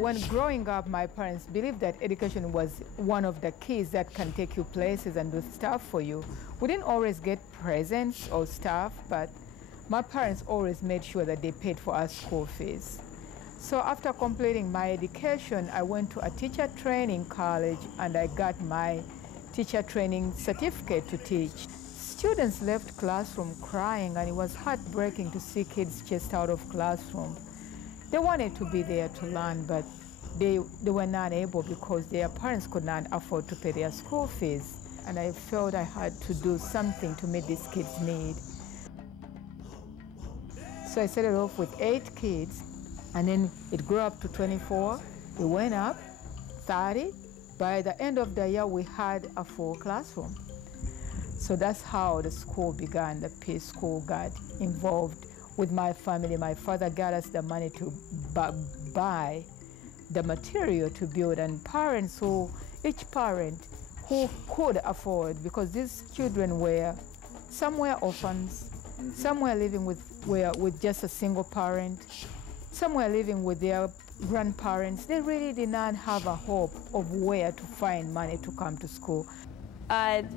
When growing up, my parents believed that education was one of the keys that can take you places and do stuff for you. We didn't always get presents or stuff, but my parents always made sure that they paid for our school fees. So after completing my education, I went to a teacher training college and I got my teacher training certificate to teach. Students left classroom crying, and it was heartbreaking to see kids chased out of classroom. They wanted to be there to learn, but they were not able because their parents could not afford to pay their school fees. And I felt I had to do something to meet these kids' need. So I started off with 8 kids, and then it grew up to 24. It went up, 30. By the end of the year, we had a full classroom. So that's how the school began. The Peace School got involved with my family. My father got us the money to buy the material to build, and each parent who could afford, because these children were, some were orphans, some were living with just a single parent, some were living with their grandparents. They really did not have a hope of where to find money to come to school.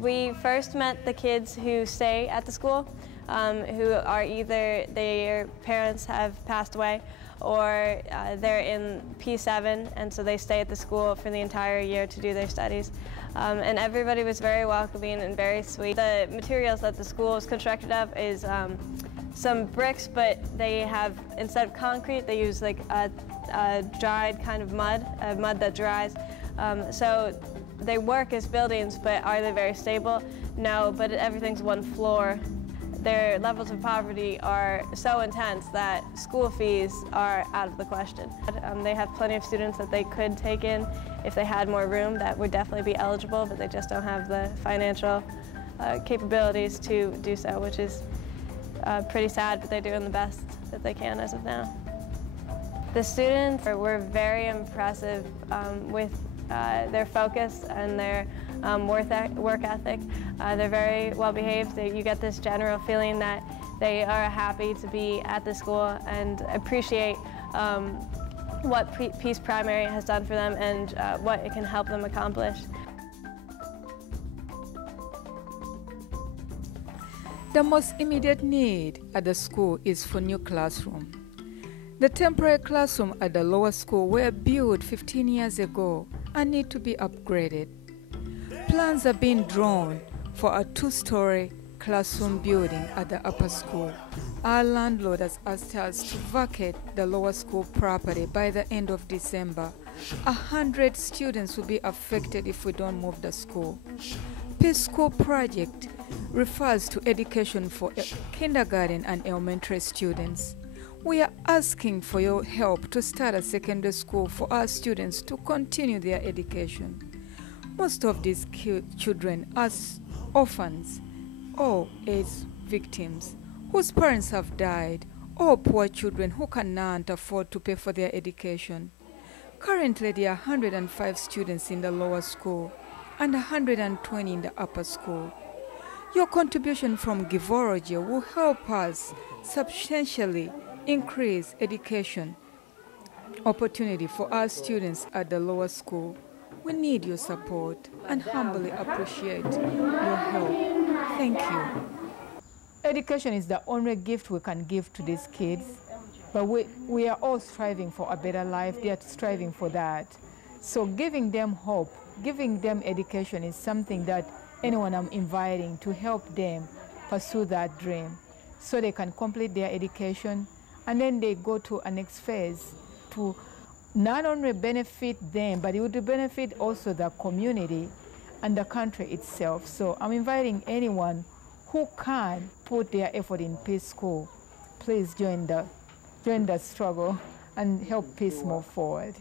We first met the kids who stay at the school, who are either their parents have passed away or they're in P7, and so they stay at the school for the entire year to do their studies. And everybody was very welcoming and very sweet. The materials that the school is constructed of is some bricks, but they have, instead of concrete, they use like a dried kind of mud that dries. So they work as buildings, but are they very stable? No, but everything's one floor. Their levels of poverty are so intense that school fees are out of the question. They have plenty of students that they could take in if they had more room that would definitely be eligible, but they just don't have the financial capabilities to do so, which is pretty sad, but they're doing the best that they can as of now. The students were very impressive with their focus and their work ethic. They're very well behaved. You get this general feeling that they are happy to be at the school and appreciate what Peace Primary has done for them and what it can help them accomplish. The most immediate need at the school is for new classroom. The temporary classroom at the lower school were built 15 years ago and need to be upgraded. Plans are being drawn for a 2-story classroom building at the upper school. Our landlord has asked us to vacate the lower school property by the end of December. 100 students will be affected if we don't move the school. Peace School project refers to education for kindergarten and elementary students. We are asking for your help to start a secondary school for our students to continue their education. Most of these children are orphans or AIDS victims whose parents have died, or poor children who cannot afford to pay for their education. Currently, there are 105 students in the lower school and 120 in the upper school. Your contribution from Givorogia will help us substantially increase education opportunity for our students at the lower school. We need your support and humbly appreciate your help. Thank you. Education is the only gift we can give to these kids, but we are all striving for a better life. They are striving for that. So giving them hope, giving them education is something that anyone I'm inviting to help them pursue that dream so they can complete their education, and then they go to a next phase to not only benefit them, but it would benefit also the community and the country itself. So I'm inviting anyone who can put their effort in Peace School. Please join the struggle and help Peace move forward.